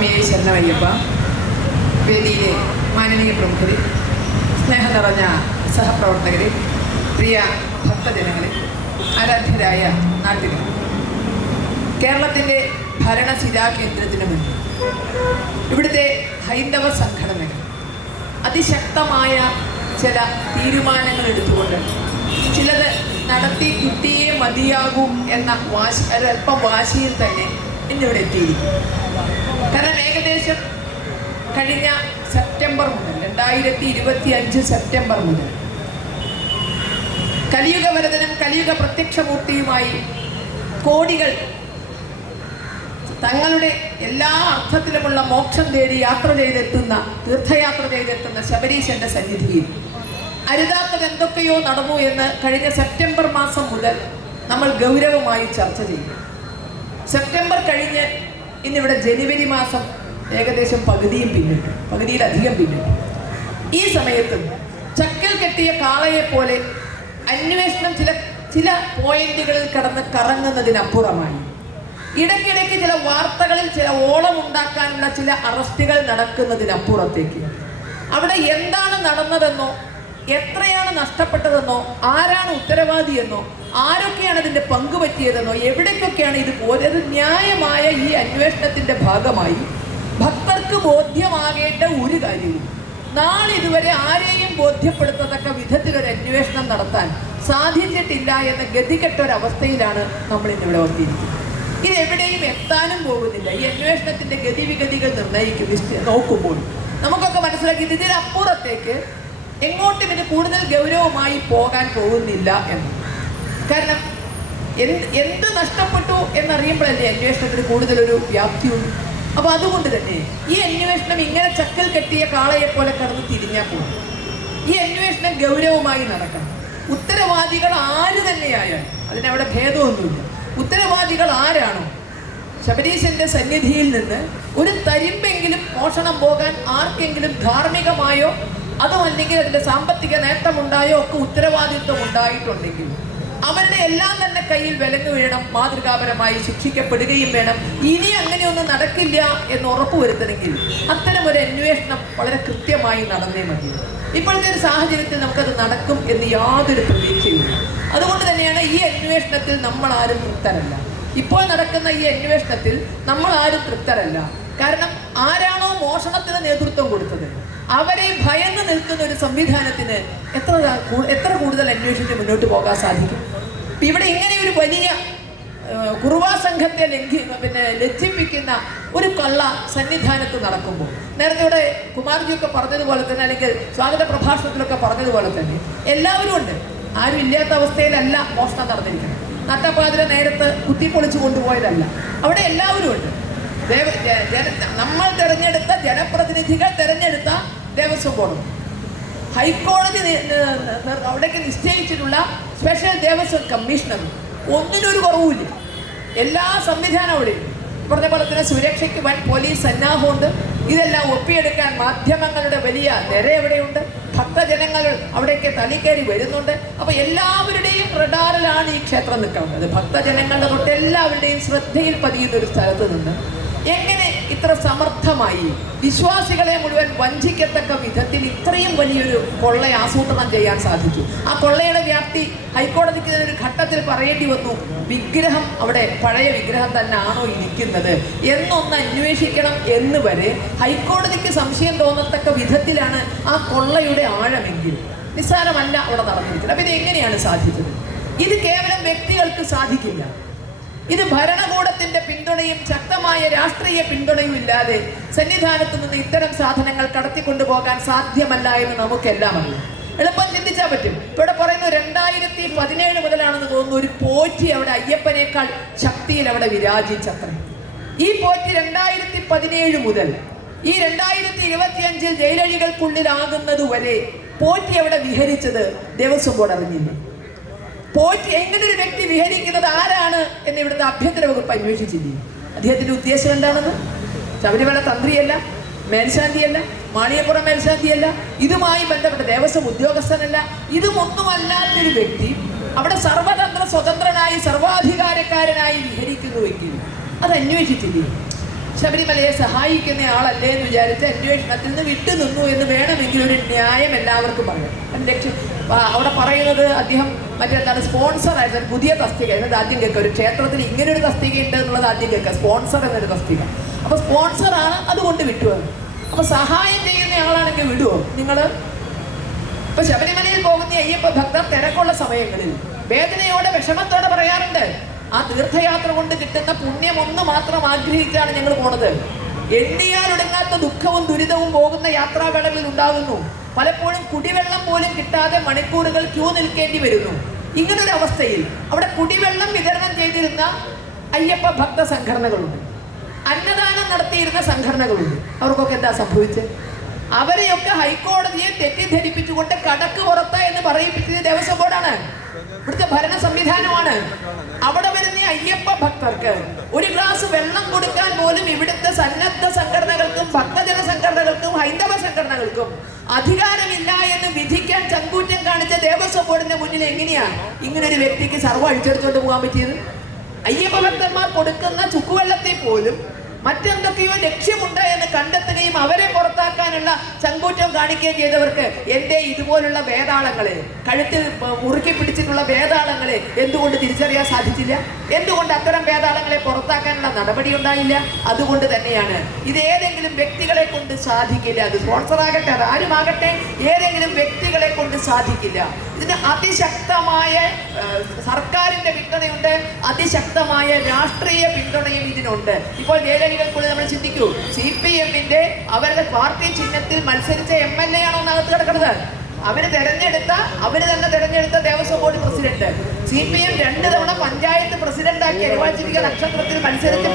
സ്വാമിയെ ശരണമയ്യപ്പ, വേദിയിലെ മാനനീയ പ്രമുഖരെ, സ്നേഹം നിറഞ്ഞ സഹപ്രവർത്തകരെ, പ്രിയ ഭക്തജനങ്ങളെ, ആരാധ്യരായ നാട്ടുകാർ, കേരളത്തിൻ്റെ ഭരണശിലാകേന്ദ്രത്തിന് മുന്നിൽ ഇവിടുത്തെ ഹൈന്ദവ സംഘടനകൾ അതിശക്തമായ ചില തീരുമാനങ്ങൾ എടുത്തുകൊണ്ട് ചിലത് നടത്തി കിട്ടിയേ മതിയാകൂ എന്ന ഒരല്പം വാശിയിൽ തന്നെ ഇന്നിവിടെ എത്തിയിരിക്കും. കാരണം ഏകദേശം കഴിഞ്ഞ സെപ്റ്റംബർ മുതൽ 2025 സെപ്റ്റംബർ മുതൽ കലിയുഗ വരദനും കലിയുഗ പ്രത്യക്ഷമൂർത്തിയുമായി കോടികൾ തങ്ങളുടെ എല്ലാ അർത്ഥത്തിലുമുള്ള മോക്ഷം തേടി തീർത്ഥയാത്ര ചെയ്തെത്തുന്ന ശബരീശന്റെ സന്നിധിയിൽ അരുതാത്തത് എന്തൊക്കെയോ നടന്നു എന്ന് കഴിഞ്ഞ സെപ്റ്റംബർ മാസം മുതൽ നമ്മൾ ഗൗരവമായി ചർച്ച ചെയ്യും. സെപ്റ്റംബർ കഴിഞ്ഞ് ഇന്നിവിടെ ജനുവരി മാസം ഏകദേശം പകുതിയിലധികം പിന്നിട്ടു. ഈ സമയത്ത് ചക്കൽ കെട്ടിയ കാളയെ പോലെ അന്വേഷണം ചില പോയിന്റുകളിൽ കറങ്ങുന്നതിനപ്പുറമായി ഇടയ്ക്കിടയ്ക്ക് ചില വാർത്തകളിൽ ചില ഓളമുണ്ടാക്കാനുള്ള ചില അറസ്റ്റുകൾ നടക്കുന്നതിനപ്പുറത്തേക്ക് അവിടെ എന്താണ് നടന്നതെന്നോ, എത്രയാണ് നഷ്ടപ്പെട്ടതെന്നോ, ആരാണ് ഉത്തരവാദിയെന്നോ, ആരൊക്കെയാണ് ഇതിൻ്റെ പങ്കുപറ്റിയതെന്നോ, എവിടേക്കൊക്കെയാണ് ഇത് പോയത്, ന്യായമായ ഈ അന്വേഷണത്തിൻ്റെ ഭാഗമായി ഭക്തർക്ക് ബോധ്യമാകേണ്ട ഒരു കാര്യവും നാളിതുവരെ ആരെയും ബോധ്യപ്പെടുത്തത്തക്ക വിധത്തിലൊരു അന്വേഷണം നടത്താൻ സാധിച്ചിട്ടില്ല എന്ന ഗതികെട്ടൊരവസ്ഥയിലാണ് നമ്മൾ ഇന്നിവിടെ വന്നിരിക്കുന്നത്. ഇതെവിടെയും എത്താനും പോകുന്നില്ല. ഈ അന്വേഷണത്തിൻ്റെ ഗതിവിഗതികൾ നോക്കുമ്പോൾ നമുക്കൊക്കെ മനസ്സിലാക്കി ഇതിനപ്പുറത്തേക്ക് എങ്ങോട്ടും ഇത് കൂടുതൽ ഗൗരവമായി പോകാൻ പോകുന്നില്ല എന്ന്. കാരണം എന്ത് നഷ്ടപ്പെട്ടു എന്നറിയുമ്പോഴല്ലേ അന്വേഷണത്തിന് കൂടുതലൊരു വ്യാപ്തിയുണ്ട്. അപ്പോൾ അതുകൊണ്ട് തന്നെ ഈ അന്വേഷണം ഇങ്ങനെ ചക്കൽ കെട്ടിയ കാളയെ പോലെ കടന്ന് തിരിഞ്ഞാൽ പോകും. ഈ അന്വേഷണം ഗൗരവമായി നടക്കണം. ഉത്തരവാദികൾ ആര് തന്നെയായാലും അതിനവിടെ ഭേദമൊന്നുമില്ല. ഉത്തരവാദികൾ ആരാണോ ശബരീശന്റെ സന്നിധിയിൽ നിന്ന് ഒരു തരിമ്പെങ്കിലും മോഷണം പോകാൻ ആർക്കെങ്കിലും ധാർമ്മികമായോ അതുമല്ലെങ്കിൽ അതിൻ്റെ സാമ്പത്തിക നേട്ടമുണ്ടായോ ഒക്കെ ഉത്തരവാദിത്വം ഉണ്ടായിട്ടുണ്ടെങ്കിൽ അവരുടെ എല്ലാം തന്നെ കയ്യിൽ വിലങ്ങ് വീഴണം, മാതൃകാപരമായി ശിക്ഷിക്കപ്പെടുകയും വേണം. ഇനി അങ്ങനെയൊന്നും നടക്കില്ല എന്ന് ഉറപ്പുവരുത്തണമെങ്കിൽ അത്തരം ഒരു അന്വേഷണം വളരെ കൃത്യമായി നടന്നേ മതി. ഇപ്പോഴത്തെ ഒരു സാഹചര്യത്തിൽ നമുക്കത് നടക്കും എന്ന് യാതൊരു പ്രതീക്ഷയില്ല. അതുകൊണ്ട് തന്നെയാണ് ഈ അന്വേഷണത്തിൽ നമ്മൾ ആരും തൃപ്തരല്ല. ഇപ്പോൾ നടക്കുന്ന ഈ അന്വേഷണത്തിൽ നമ്മൾ ആരും തൃപ്തരല്ല. കാരണം ആരാണോ മോഷണത്തിന് നേതൃത്വം കൊടുത്തത് അവരെ ഭയന്ന് നിൽക്കുന്ന ഒരു സംവിധാനത്തിന് എത്ര കൂടുതൽ അന്വേഷിച്ച് മുന്നോട്ട് പോകാൻ സാധിക്കും? ഇവിടെ ഇങ്ങനെ ഒരു വലിയ കുറുവാ സംഘത്തെ ലജ്ജിപ്പിക്കുന്ന ഒരു കള്ള സന്നിധാനത്ത് നടക്കുമ്പോൾ, നേരത്തെ ഇവിടെ കുമാർജിയൊക്കെ പറഞ്ഞതുപോലെ തന്നെ, അല്ലെങ്കിൽ സ്വാഗത പ്രഭാഷണത്തിലൊക്കെ പറഞ്ഞതുപോലെ തന്നെ എല്ലാവരും ഉണ്ട്. ആരും ഇല്ലാത്ത അവസ്ഥയിലല്ല മോഷണം നടന്നിരിക്കുന്നത്. നട്ടപ്പാതിര നേരത്ത് കുത്തിപ്പൊളിച്ചു കൊണ്ടുപോയതല്ല. അവിടെ എല്ലാവരും ഉണ്ട്. നമ്മൾ തിരഞ്ഞെടുത്ത ജനപ്രതിനിധികൾ തിരഞ്ഞെടുത്ത ദേവസ്വം ബോർഡ്, ഹൈക്കോടതി അവിടേക്ക് നിശ്ചയിച്ചിട്ടുള്ള സ്പെഷ്യൽ ദേവസ്വം കമ്മീഷണർ, ഒന്നിനൊരു കുറവുമില്ല. എല്ലാ സംവിധാനവും അവിടെ പറഞ്ഞ പോലെ തന്നെ സുരക്ഷയ്ക്ക് വൻ പോലീസ് സന്നാഹമുണ്ട്. ഇതെല്ലാം ഒപ്പിയെടുക്കാൻ മാധ്യമങ്ങളുടെ വലിയ നിര എവിടെയുണ്ട്. ഭക്തജനങ്ങൾ അവിടേക്ക് തലിക്കയറി വരുന്നുണ്ട്. അപ്പോൾ എല്ലാവരുടെയും റഡാറിലാണ് ഈ ക്ഷേത്രം നിൽക്കുന്നത്. ഭക്തജനങ്ങളുടെ തൊട്ട് എല്ലാവരുടെയും ശ്രദ്ധയിൽ പതിയുന്ന ഒരു സ്ഥലത്ത് നിന്ന് എങ്ങനെ ഇത്ര സമർത്ഥമായി വിശ്വാസികളെ മുഴുവൻ വഞ്ചിക്കത്തക്ക വിധത്തിൽ ഇത്രയും വലിയൊരു കൊള്ള ആസൂത്രണം ചെയ്യാൻ സാധിച്ചു? ആ കൊള്ളയുടെ വ്യാപ്തി ഹൈക്കോടതിക്ക് ഒരു ഘട്ടത്തിൽ പറയേണ്ടി വന്നു. വിഗ്രഹം അവിടെ പഴയ വിഗ്രഹം തന്നെ ആണോ ഇരിക്കുന്നത് എന്നൊന്ന് അന്വേഷിക്കണം എന്ന് വരെ ഹൈക്കോടതിക്ക് സംശയം തോന്നത്തക്ക വിധത്തിലാണ് ആ കൊള്ളയുടെ ആഴമെങ്കിൽ നിസ്സാരമല്ല അവിടെ നടന്നിരിക്കുന്നത്. അപ്പം ഇത് എങ്ങനെയാണ് സാധിച്ചത്? ഇത് കേവലം വ്യക്തികൾക്ക് സാധിക്കില്ല. ഇത് ഭരണകൂടത്തിന്റെ പിന്തുണയും ശക്തമായ രാഷ്ട്രീയ പിന്തുണയും ഇല്ലാതെ സന്നിധാനത്ത് നിന്ന് ഇത്തരം സാധനങ്ങൾ കടത്തിക്കൊണ്ടുപോകാൻ സാധ്യമല്ല എന്ന് നമുക്കെല്ലാം അറിയാം. എളുപ്പം ചിന്തിച്ചാൽ പറ്റും. ഇവിടെ പറയുന്നു 2017 മുതലാണെന്ന് തോന്നുന്നു ഒരു പോറ്റി അവിടെ അയ്യപ്പനേക്കാൾ ശക്തിയിൽ അവിടെ വിരാജിച്ചത്രേ. ഈ പോറ്റി 2017 മുതൽ ഈ 2025 ജയിലഴികൾക്കുള്ളിലാകുന്നതുവരെ പോറ്റി അവിടെ വിഹരിച്ചത് ദേവസ്വം ബോർഡ് അറിഞ്ഞില്ല. പോറ്റി എങ്ങനെ ഒരു വ്യക്തി വിഹരിക്കുന്നത് ആരാണ് എന്ന് ഇവിടുത്തെ ആഭ്യന്തര വകുപ്പ് അന്വേഷിച്ചില്ലേ? അദ്ദേഹത്തിന്റെ ഉദ്ദേശം എന്താണെന്ന്? ശബരിമല തന്ത്രിയല്ല, മേൽശാന്തിയല്ല, മാളിയപ്പുറം മേൽശാന്തിയല്ല, ഇതുമായി ബന്ധപ്പെട്ട ദേവസ്വം ഉദ്യോഗസ്ഥനല്ല, ഇതുമൊന്നുമല്ലാത്തൊരു വ്യക്തി അവിടെ സർവതന്ത്ര സ്വതന്ത്രനായി സർവാധികാരക്കാരനായി വിഹരിക്കുന്നുവെങ്കിൽ അത് അന്വേഷിച്ചില്ലേ? ശബരിമലയെ സഹായിക്കുന്ന ആളല്ലേ എന്ന് വിചാരിച്ച് അന്വേഷണത്തിൽ നിന്ന് വിട്ടുനിന്നു എന്ന് വേണമെങ്കിൽ ഒരു ന്യായം എല്ലാവർക്കും പറയാം. അവിടെ പറയുന്നത് അദ്ദേഹം മറ്റെന്താണ് സ്പോൺസറായിട്ട് പുതിയ തസ്തിക എന്നത് ആദ്യം കേൾക്കുക. ഒരു ക്ഷേത്രത്തിൽ ഇങ്ങനെ ഒരു തസ്തിക ഉണ്ട് എന്നുള്ളത് ആദ്യം കേൾക്കുക, സ്പോൺസർ എന്നൊരു തസ്തിക. അപ്പോൾ സ്പോൺസറാണ്, അതുകൊണ്ട് വിട്ടുവന്നു. അപ്പോൾ സഹായം ചെയ്യുന്ന ആളാണെങ്കിൽ വിടുവോ നിങ്ങൾ? ഇപ്പൊ ശബരിമലയിൽ പോകുന്ന അയ്യപ്പ ഭക്തർ തിരക്കുള്ള സമയങ്ങളിൽ വേദനയോടെ വിഷമത്തോടെ പറയാറുണ്ട്, ആ തീർത്ഥയാത്ര കൊണ്ട് കിട്ടുന്ന പുണ്യം ഒന്ന് മാത്രം ആഗ്രഹിച്ചാണ് ഞങ്ങൾ പോണത്. എണ്ണിയാലൊടുങ്ങാത്ത ദുഃഖവും ദുരിതവും പോകുന്ന യാത്രാവേളകളിൽ ഉണ്ടാകുന്നു. പലപ്പോഴും കുടിവെള്ളം പോലും കിട്ടാതെ മണിക്കൂറുകൾ ക്യൂ നിൽക്കേണ്ടി വരുന്നു. ഇങ്ങനൊരു അവസ്ഥയിൽ അവിടെ കുടിവെള്ളം വിതരണം ചെയ്തിരുന്ന അയ്യപ്പ ഭക്ത സംഘടനകളുണ്ട്, അന്നദാനം നടത്തിയിരുന്ന സംഘടനകളുണ്ട്. അവർക്കൊക്കെ എന്താ സംഭവിച്ചത്? അവരെയൊക്കെ ഹൈക്കോടതിയെ തെറ്റിദ്ധരിപ്പിച്ചുകൊണ്ട് കടക്ക് പുറത്ത് എന്ന് പറയിപ്പിച്ചത് ദേവസ്വം ബോർഡാണ്, ഇവിടുത്തെ ഭരണ സംവിധാനമാണ്. അവിടെ വരുന്ന അയ്യപ്പ ഭക്തർക്ക് ഒരു ഗ്ലാസ് വെള്ളം കൊടുക്കാൻ പോലും ഇവിടുത്തെ സന്നദ്ധ സംഘടനകൾക്കും ഭക്തജന സംഘടനകൾക്കും ഹൈന്ദവ സംഘടനകൾക്കും അധികാരമില്ല എന്ന് വിധിക്കാൻ ചങ്കൂറ്റം കാണിച്ച ദേവസ്വം ബോർഡിന്റെ മുന്നിൽ എങ്ങനെയാ ഇങ്ങനൊരു വ്യക്തിക്ക് സർവ്വ അഴിച്ചെടുത്തോണ്ട് പോകാൻ പറ്റിയത്? അയ്യപ്പ ഭക്തന്മാർ കൊടുക്കുന്ന ചുക്കുവെള്ളത്തെ പോലും മറ്റെന്തൊക്കെയോ ലക്ഷ്യമുണ്ട് എന്ന് കണ്ടെത്തുകയും അവരെ പുറത്താക്കാനുള്ള ചങ്കൂറ്റം കാണിക്കുകയും ചെയ്തവർക്ക് എന്റെ ഇതുപോലുള്ള വേതാളങ്ങളെ, കഴുത്തിൽ മുറുക്കി പിടിച്ചിട്ടുള്ള വേതാളങ്ങളെ എന്തുകൊണ്ട് തിരിച്ചറിയാൻ സാധിച്ചില്ല? എന്തുകൊണ്ട് അത്തരം വേതാളങ്ങളെ പുറത്താക്കാനുള്ള നടപടി ഉണ്ടായില്ല? അതുകൊണ്ട് തന്നെയാണ് ഇത് ഏതെങ്കിലും വ്യക്തികളെ കൊണ്ട് സാധിക്കില്ല. അത് സ്പോൺസറാകട്ടെ, അത് ആരുമാകട്ടെ, ഏതെങ്കിലും വ്യക്തികളെ കൊണ്ട് സാധിക്കില്ല. ഇതിന് അതിശക്തമായ സർക്കാരിന്റെ പിന്തുണയുണ്ട്, അതിശക്തമായ രാഷ്ട്രീയ പിന്തുണയും ഇതിനുണ്ട്. ഇപ്പോൾ ജയിലടികൾക്കുള്ളിൽ നമ്മൾ ചിന്തിക്കൂ, CPM-ന്റെ അവരുടെ പാർട്ടി ചിഹ്നത്തിൽ മത്സരിച്ച MLA ആണോ ഒന്നകത്ത് കിടക്കുന്നത്? അവര് തന്നെ തെരഞ്ഞെടുത്ത ദേവസ്വം ബോർഡ് പ്രസിഡന്റ്. CPM 2 തവണ പഞ്ചായത്ത് പ്രസിഡന്റാക്കി, അരുവാചിരിക നക്ഷത്രത്തിൽ മത്സരിച്ച്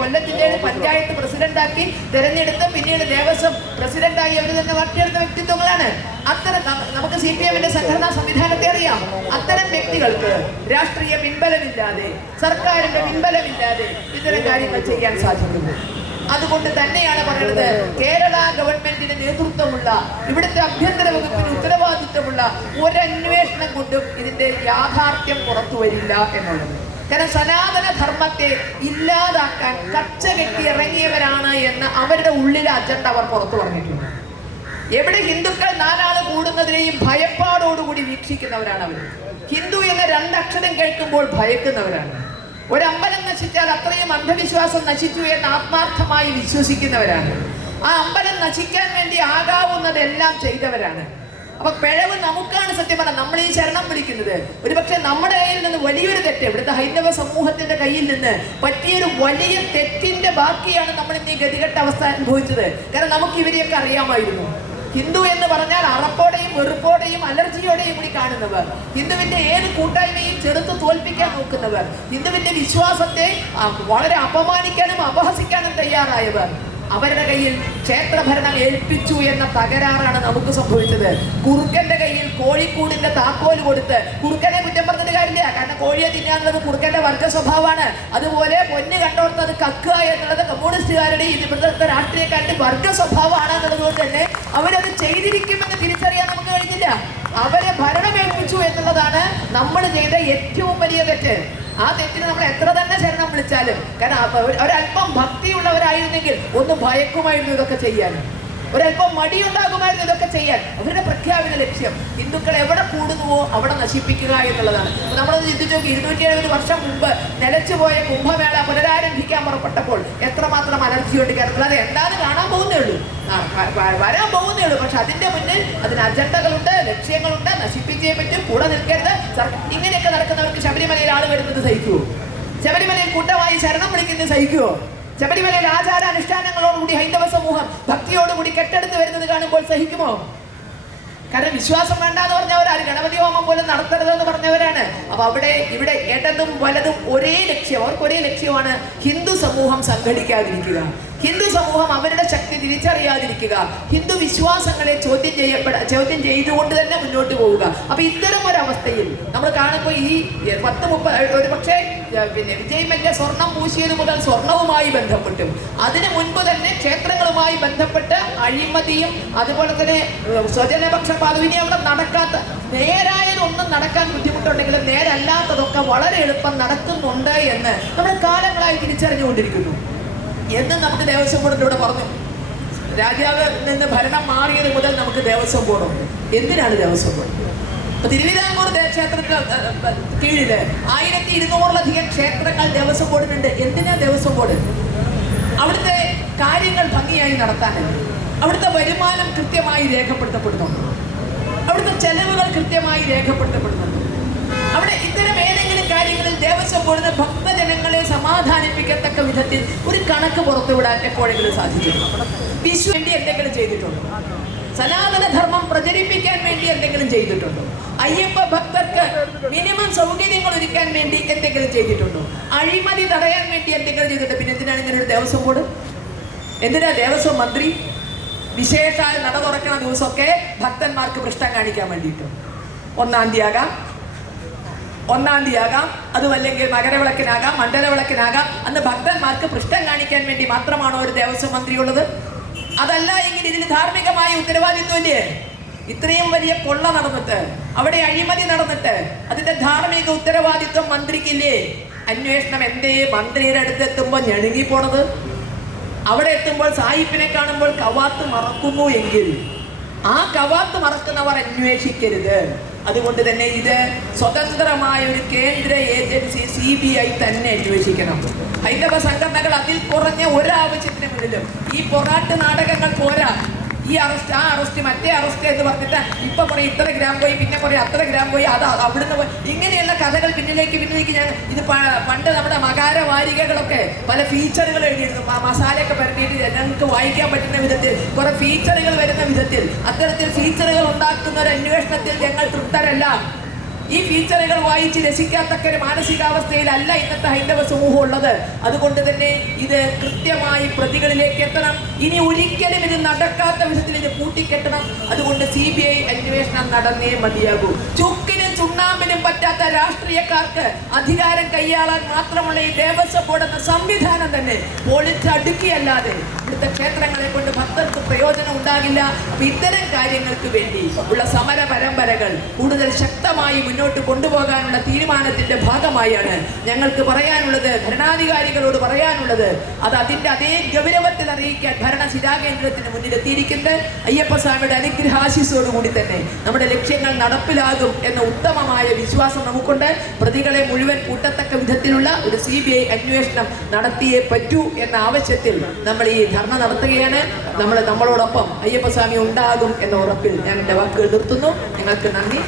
കൊല്ലത്തിന്റെ പഞ്ചായത്ത് പ്രസിഡന്റാക്കി തെരഞ്ഞെടുത്ത് പിന്നീട് ദേവസ്വം പ്രസിഡന്റായി അവർ തന്നെ മാറ്റിയെടുത്ത വ്യക്തിത്വങ്ങളാണ്. അത്തരം നമുക്ക് CPM-ന്റെ സംഘടനാ സംവിധാനത്തെ അറിയാം. അത്തരം വ്യക്തികൾക്ക് രാഷ്ട്രീയ പിൻബലമില്ലാതെ, സർക്കാരിന്റെ പിൻബലമില്ലാതെ ഇത്തരം കാര്യങ്ങൾ ചെയ്യാൻ സാധിക്കുന്നു. അതുകൊണ്ട് തന്നെയാണ് പറയുന്നത്, കേരള ഗവൺമെന്റിന് നേതൃത്വമുള്ള, ഇവിടുത്തെ ആഭ്യന്തര വകുപ്പിന് ഉത്തരവാദിത്വമുള്ള ഒരന്വേഷണം കൊണ്ടും ഇതിന്റെ യാഥാർത്ഥ്യം പുറത്തു വരില്ല എന്നുള്ളത്. കാരണം സനാതന ധർമ്മത്തെ ഇല്ലാതാക്കാൻ കച്ചകെട്ടി ഇറങ്ങിയവരാണ് എന്ന് അവരുടെ ഉള്ളിലെ അജണ്ട അവർ പുറത്തു പറഞ്ഞിട്ടുണ്ട്. എവിടെ ഹിന്ദുക്കൾ 4 ആള് കൂടുന്നതിനെയും ഭയപ്പാടോടുകൂടി വീക്ഷിക്കുന്നവരാണ് അവർ. ഹിന്ദു എന്ന 2 അക്ഷരം കേൾക്കുമ്പോൾ ഭയക്കുന്നവരാണ്. ഒരമ്പലം നശിച്ചാൽ അത്രയും അന്ധവിശ്വാസം നശിച്ചു എന്ന് ആത്മാർത്ഥമായി വിശ്വസിക്കുന്നവരാണ്. ആ അമ്പലം നശിക്കാൻ വേണ്ടി ആകാവുന്നതെല്ലാം ചെയ്തവരാണ്. അപ്പൊ പിഴവ് നമുക്കാണ്. സത്യം പറഞ്ഞാൽ നമ്മൾ ഈ ശരണം വിളിക്കുന്നത് ഒരുപക്ഷെ നമ്മുടെ കയ്യിൽ നിന്ന് വലിയൊരു തെറ്റ്, ഇവിടുത്തെ ഹൈന്ദവ സമൂഹത്തിന്റെ കയ്യിൽ നിന്ന് പറ്റിയൊരു വലിയ തെറ്റിന്റെ ബാക്കിയാണ് നമ്മൾ ഇന്ന് ഈ ഗതികെട്ട അവസ്ഥ അനുഭവിച്ചത്. കാരണം നമുക്ക് ഇവരെയൊക്കെ അറിയാമായിരുന്നു. ഹിന്ദു എന്ന് പറഞ്ഞാൽ അറപ്പോടെയും വെറുപ്പോടെയും അലർജിയോടെയും കൂടി കാണുന്നവർ, ഹിന്ദുവിന്റെ ഏത് കൂട്ടായ്മയും ചെറുത്ത് തോൽപ്പിക്കാൻ നോക്കുന്നവർ, ഹിന്ദുവിന്റെ വിശ്വാസത്തെ വളരെ അപമാനിക്കാനും അപഹസിക്കാനും തയ്യാറായവർ, അവരുടെ കയ്യിൽ ക്ഷേത്രഭരണം ഏൽപ്പിച്ചു എന്ന തകരാറാണ് നമുക്ക് സംഭവിച്ചത്. കുറുക്കന്റെ കയ്യിൽ കോഴിക്കൂടിന്റെ താക്കോല് കൊടുത്ത്, കുറുക്കനെ കുറ്റം പറഞ്ഞിട്ട് കാര്യമില്ല, കാരണം കോഴിയെ തിന്നാനുള്ളത് കുറുക്കന്റെ വർഗ സ്വഭാവമാണ്. അതുപോലെ പൊന്ന് കണ്ടോർത്ത് അത് കക്കുക എന്നുള്ളത് കമ്മ്യൂണിസ്റ്റുകാരുടെയും ഇവിടുത്തെ രാഷ്ട്രീയക്കാരുടെ വർഗ സ്വഭാവമാണ് എന്നുള്ളത് കൊണ്ട് തന്നെ അവരത് ചെയ്തിരിക്കുമെന്ന് തിരിച്ചറിയാൻ നമുക്ക് കഴിഞ്ഞില്ല. അവരെ ഭരണമേൽപ്പിച്ചു എന്നുള്ളതാണ് നമ്മൾ ചെയ്ത ഏറ്റവും വലിയ തെറ്റ്. ആ തെറ്റിന് നമ്മൾ എത്ര തന്നെ ശരണം വിളിച്ചാലും, കാരണം ഒരല്പം ഭക്തിയുള്ളവരായിരുന്നെങ്കിൽ ഒന്ന് ഭയക്കുമായിരുന്നു ഇതൊക്കെ ചെയ്യാൻ, ഒരല്പം മടിയുണ്ടാകുമായിരുന്നു ഇതൊക്കെ ചെയ്യാൻ. അവരുടെ പ്രഖ്യാപിത ലക്ഷ്യം ഹിന്ദുക്കൾ എവിടെ കൂടുന്നുവോ അവിടെ നശിപ്പിക്കുക എന്നുള്ളതാണ്. നമ്മളൊന്ന് ചിന്തിച്ചു നോക്കി, 270 വർഷം മുമ്പ് നിലച്ചുപോയ കുംഭമേള പുനരാരംഭിക്കാൻ പുറപ്പെട്ടപ്പോൾ എത്രമാത്രം അലർജിയുണ്ട് കേരളത്തിൽ. അത് എന്താന്ന് കാണാൻ പോകുന്നേ ഉള്ളൂ, വരാൻ പോകുന്നേ ഉള്ളൂ. പക്ഷെ അതിന്റെ മുന്നിൽ അതിന് അജണ്ടകളുണ്ട്, ലക്ഷ്യങ്ങളുണ്ട്, നശിപ്പിച്ചേ പറ്റും, കൂടെ നിൽക്കരുത്. ഇങ്ങനെയൊക്കെ നടക്കുന്നവർക്ക് ശബരിമലയിൽ ആൾ വരുന്നത് സഹിക്കുമോ? ശബരിമലയിൽ കൂട്ടമായി ശരണം വിളിക്കുന്നത് സഹിക്കുമോ? ശബരിമലയിൽ ആചാരാനുഷ്ഠാനങ്ങളോടുകൂടി ഹൈന്ദവ സമൂഹം ഭക്തിയോടുകൂടി കെട്ടെടുത്ത് വരുന്നത് കാണുമ്പോൾ സഹിക്കുമോ? കാരണം വിശ്വാസം വേണ്ടാന്ന് പറഞ്ഞവരാണ്, ഗണപതി ഹോമം പോലും നടത്തരുതെന്ന് പറഞ്ഞവരാണ്. അപ്പൊ ഇവിടെ ഇടതും വലതും ഒരേ ലക്ഷ്യം, അവർക്ക് ഒരേ ലക്ഷ്യമാണ് ഹിന്ദു സമൂഹം സംഘടിക്കാതിരിക്കുക, ഹിന്ദു സമൂഹം അവരുടെ ശക്തി തിരിച്ചറിയാതിരിക്കുക, ഹിന്ദു വിശ്വാസങ്ങളെ ചോദ്യം ചെയ്തുകൊണ്ട് തന്നെ മുന്നോട്ട് പോവുക. അപ്പൊ ഇത്തരം ഒരവസ്ഥയിൽ നമ്മൾ കാണുമ്പോൾ ഈ 10-30 ഒരു പക്ഷേ വിജയ് മല്യ സ്വർണം പൂശിയത് മുതൽ സ്വർണവുമായി ബന്ധപ്പെട്ടും അതിനു മുൻപ് തന്നെ ക്ഷേത്രങ്ങളുമായി ബന്ധപ്പെട്ട് അഴിമതിയും അതുപോലെ തന്നെ സ്വജനപക്ഷപാതം, ഇനി അവിടെ നടക്കാത്ത നേരായതൊന്നും നടക്കാൻ ബുദ്ധിമുട്ടുണ്ടെങ്കിലും നേരല്ലാത്തതൊക്കെ വളരെ എളുപ്പം നടക്കുന്നുണ്ട് എന്ന് നമ്മൾ കാലങ്ങളായി തിരിച്ചറിഞ്ഞുകൊണ്ടിരിക്കുന്നു. എന്ന് നമുക്ക് ദേവസ്വം ബോർഡിലൂടെ പറഞ്ഞു. രാജാവ് നിന്ന് ഭരണം മാറിയത് മുതൽ നമുക്ക് ദേവസ്വം ബോർഡുണ്ട്. എന്തിനാണ് ദേവസ്വം ബോർഡ്? തിരുവിതാംകൂർ ക്ഷേത്രത്തിന് കീഴില് 1200-ലധികം ക്ഷേത്രങ്ങൾ ദേവസ്വം ബോർഡിനുണ്ട്. എന്തിനാ ദേവസ്വം ബോർഡ്? അവിടുത്തെ കാര്യങ്ങൾ ഭംഗിയായി നടത്താനാണ്. അവിടുത്തെ വരുമാനം കൃത്യമായി രേഖപ്പെടുത്തപ്പെടുന്നുണ്ട്. അവിടുത്തെ ചെലവുകൾ കൃത്യമായി രേഖപ്പെടുത്തപ്പെടുന്നുണ്ട്. അവിടെ ഇത്തരം ഏതെങ്കിലും കാര്യങ്ങളിൽ ദേവസ്വം ബോർഡിന് ഭക്തജനങ്ങളെ സമാധാനിപ്പിക്കത്തക്ക വിധത്തിൽ ഒരു കണക്ക് പുറത്തുവിടാൻ എപ്പോഴെങ്കിലും സാധിച്ചിട്ടുണ്ടോ? വിശ്വ വേണ്ടി എന്തെങ്കിലും ചെയ്തിട്ടുണ്ടോ? സനാതനധർമ്മം പ്രചരിപ്പിക്കാൻ വേണ്ടി എന്തെങ്കിലും ചെയ്തിട്ടുണ്ടോ? അയ്യപ്പ ഭക്തർക്ക് മിനിമം സൗകര്യങ്ങൾ ഒരുക്കാൻ വേണ്ടി എന്തെങ്കിലും ചെയ്തിട്ടുണ്ടോ? അഴിമതി തടയാൻ വേണ്ടി എന്തെങ്കിലും ചെയ്തിട്ടുണ്ടോ? പിന്നെ എന്തിനാണ് ഇങ്ങനെ ഒരു ദേവസ്വം ബോർഡ്? എന്തിനാ ദേവസ്വം മന്ത്രി വിശേഷാൽ നട തുറക്കുന്ന ദിവസമൊക്കെ ഭക്തന്മാർക്ക് പൃഷ്ഠം കാണിക്കാൻ വേണ്ടിയിട്ട്? ഒന്നാം തീയതി ആകാം, അതുമല്ലെങ്കിൽ മകരവിളക്കിനാകാം, മണ്ഡലവിളക്കിനാകാം. അന്ന് ഭക്തന്മാർക്ക് പൃഷ്ഠം കാണിക്കാൻ വേണ്ടി മാത്രമാണോ ഒരു ദേവസ്വം മന്ത്രി ഉള്ളത്? അതല്ല എങ്കിൽ ഇതിന് ധാർമ്മികമായ ഉത്തരവാദിത്വമില്ലേ? ഇത്രയും വലിയ കൊള്ള നടന്നിട്ട്, അവിടെ അഴിമതി നടന്നിട്ട് അതിന്റെ ധാർമ്മിക ഉത്തരവാദിത്വം മന്ത്രിക്കില്ലേ? അന്വേഷണം എന്തേ മന്ത്രിയുടെ അടുത്ത് എത്തുമ്പോൾ ഞെണുങ്ങി പോണത്? അവിടെ എത്തുമ്പോൾ സാഹിബിനെ കാണുമ്പോൾ കവാത്ത് മറക്കുന്നു എങ്കിൽ ആ കവാത്ത് മറക്കുന്നവർ അന്വേഷിക്കരുത്. അതുകൊണ്ട് തന്നെ ഇത് സ്വതന്ത്രമായ ഒരു കേന്ദ്ര ഏജൻസി CBI തന്നെ അന്വേഷിക്കണം. ഹൈന്ദവ സംഘടനകൾ അതിൽ കുറഞ്ഞ ഒരാവശ്യത്തിന് മുന്നിലും ഈ പൊറാട്ട് നാടകങ്ങൾ പോരാ. ഈ അറസ്റ്റ്, ആ അറസ്റ്റ്, മറ്റേ അറസ്റ്റ് എന്ന് പറഞ്ഞിട്ട് ഇപ്പൊ പറയും ഇത്ര ഗ്രാം പോയി, പിന്നെ പറയും അത്ര ഗ്രാം പോയി, അത് അവിടുന്ന് പോയി, ഇങ്ങനെയുള്ള കഥകൾ പിന്നിലേക്ക് ഞാൻ ഇത് പണ്ട് നമ്മുടെ മകാര വാരികകളൊക്കെ പല ഫീച്ചറുകൾ എഴുതിയിരുന്നു. മസാലയൊക്കെ പരത്തിയിട്ട് ജനങ്ങൾക്ക് വായിക്കാൻ പറ്റുന്ന വിധത്തിൽ കുറെ ഫീച്ചറുകൾ വരുന്ന വിധത്തിൽ അത്തരത്തിൽ ഫീച്ചറുകൾ ഉണ്ടാക്കുന്ന ഒരു അന്വേഷണത്തിൽ ഞങ്ങൾ തൃപ്തരല്ല. ഈ ഫീച്ചറുകൾ വായിച്ച് രസിക്കാത്തക്ക ഒരു മാനസികാവസ്ഥയിലല്ല ഇന്നത്തെ ഹൈന്ദവ സമൂഹം ഉള്ളത്. അതുകൊണ്ട് തന്നെ ഇത് കൃത്യമായി പ്രതികളിലേക്ക് എത്തണം. ഇനി ഒരിക്കലും ഇത് നടക്കാത്ത വിധത്തിൽ ഇത് കൂട്ടിക്കെട്ടണം. അതുകൊണ്ട് CBI അന്വേഷണം നടന്നേ മതിയാകൂ. ചുക്കിനും ചുണ്ണാമ്പിനും പറ്റാത്ത രാഷ്ട്രീയക്കാർക്ക് അധികാരം കൈയാളാൻ മാത്രമുള്ള ഈ ദേവസ്വം ബോർഡ് എന്ന സംവിധാനം തന്നെ പൊളിച്ചടുക്കിയല്ലാതെ ഇവിടുത്തെ ക്ഷേത്രങ്ങളെ കൊണ്ട് ഭക്തർക്ക് പ്രയോജനം ഉണ്ടാകില്ല. അപ്പൊ ഇത്തരം കാര്യങ്ങൾക്ക് വേണ്ടി ഉള്ള സമര പരമ്പരകൾ കൂടുതൽ ശക്തമായി മുന്നോട്ട് കൊണ്ടുപോകാനുള്ള തീരുമാനത്തിന്റെ ഭാഗമായാണ് ഞങ്ങൾക്ക് പറയാനുള്ളത്, ഭരണാധികാരികളോട് പറയാനുള്ളത്. അത് അതിന്റെ അതേ ഗൗരവത്തിൽ അറിയിക്കാൻ ഭരണശിലാകേന്ദ്രത്തിന് മുന്നിലെത്തിയിരിക്കുന്നത് അയ്യപ്പസ്വാമിയുടെ അനുഗ്രഹാശിസോടുകൂടി തന്നെ നമ്മുടെ ലക്ഷ്യങ്ങൾ നടപ്പിലാകും എന്ന ഉത്തമമായ വിശ്വാസം നമുക്കുണ്ട്. പ്രതികളെ മുഴുവൻ കൂട്ടത്തക്ക വിധത്തിലുള്ള ഒരു CBI അന്വേഷണം നടത്തിയേ പറ്റൂ എന്ന ആവശ്യത്തിൽ നമ്മൾ ഈ ധർണ നടത്തുകയാണ്. നമ്മളോടൊപ്പം അയ്യപ്പസ്വാമി ഉണ്ടാകും എന്ന ഉറപ്പിൽ ഞാൻ എൻ്റെ വാക്കുകൾ നിർത്തുന്നു. നിങ്ങൾക്ക് നന്ദി.